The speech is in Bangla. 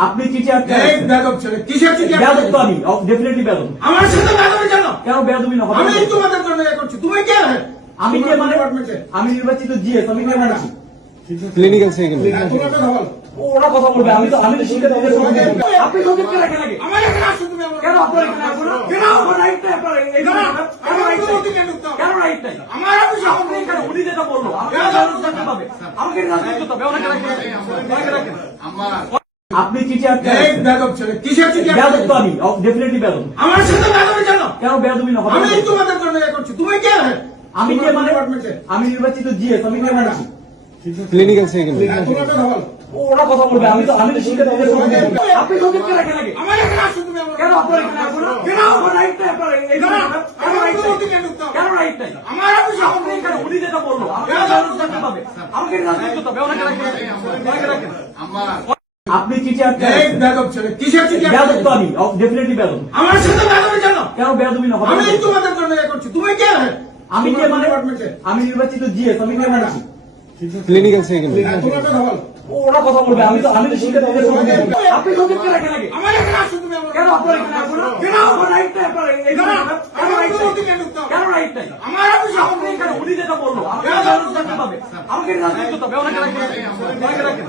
আপনি কিসের তো আমি ডেফিনেটলি বেদব আমার সাথে বেদবি কেন কেন বেদবি না আমি? তোমাদের জন্য ইয়ে করছি তুমি কে আমি কে মানে আমি নির্বাচিত জিএস আমি কে মানে ক্লিনিক্যাল সাইকেল তোমরা কথা বলো ওরা কথা বলবে আমি তো আমি তো শিখে দেবো আপনি সঙ্গে কে রাখেন আগে আমার এখানে আসো তুমি আমার কেন আপনার এখানে আসব না? কেন? আমার right নাই আপনার এই- কেন? কেন আমার right নাই? কেন right নাই? আমার অফিসে আপনি কেন? উনি যেটা বলল, আমাকে কেন? জানাতে থাকতে হবে। আমাকে জানাতে করতে হবে, ওনাকে রাখেন। ওনাকে রাখেন। আপনি চিঠি আটকে এই বেদব ছেলে কিসের চিঠি বেদব তো আমি ডেফিনেটলি বেদব আমার সাথে বেদবি কেন কেন বেদবি না আমি তোমাদের জন্য ইয়ে করছি তুমি কে আমি কে মানে আমি নির্বাচিত জিএস আমি কে মানে ক্লিনিক্যাল বলো ওরা কথা বলবে আমি তো আমি তো শিখে দেবো আপনি সঙ্গে কে রাখেন আগে আমার এখানে আসো তুমি আমার কেন আপনার এখানে আসব কেন? আমার right নাই আপনার এই-? কেন আমার right নাই? না। কেন right নাই? আমার অফিসে আপনি কেন? উনি যেটা বলল, আমাকে জানাতে থাকতে হবে। আমাকে জানাতে করতে হবে, ওনাকে রাখেন। ওনাকে রাখেন। আপনি বেদব ছেলে কিসের তো আমি ডেফিনেটলি আমার সাথে কেন কেন না আমি? তোমাদের জন্য ইয়ে করছি তুমি কে আমি কে মানে আমি নির্বাচিত জিএস আমি কে মানে ক্লিনিক্যাল সাইকেল তোমরা কথা বলো ওরা কথা বলবে আমি তো আমি তো শিখে দেবো আপনি রাখেন আগে আমার এখানে তুমি আমার কেন আপনার এখানে আসব কেন? আমার right নাই আপনার এই- কেন? আমার কোনো নাই? কেন right নাই? আমার আপনি কেন? উনি যেটা বলল, আমাকে হবে। আমাকে জানাতে করতে হবে, ওনাকে রাখেন। ওনাকে রাখেন।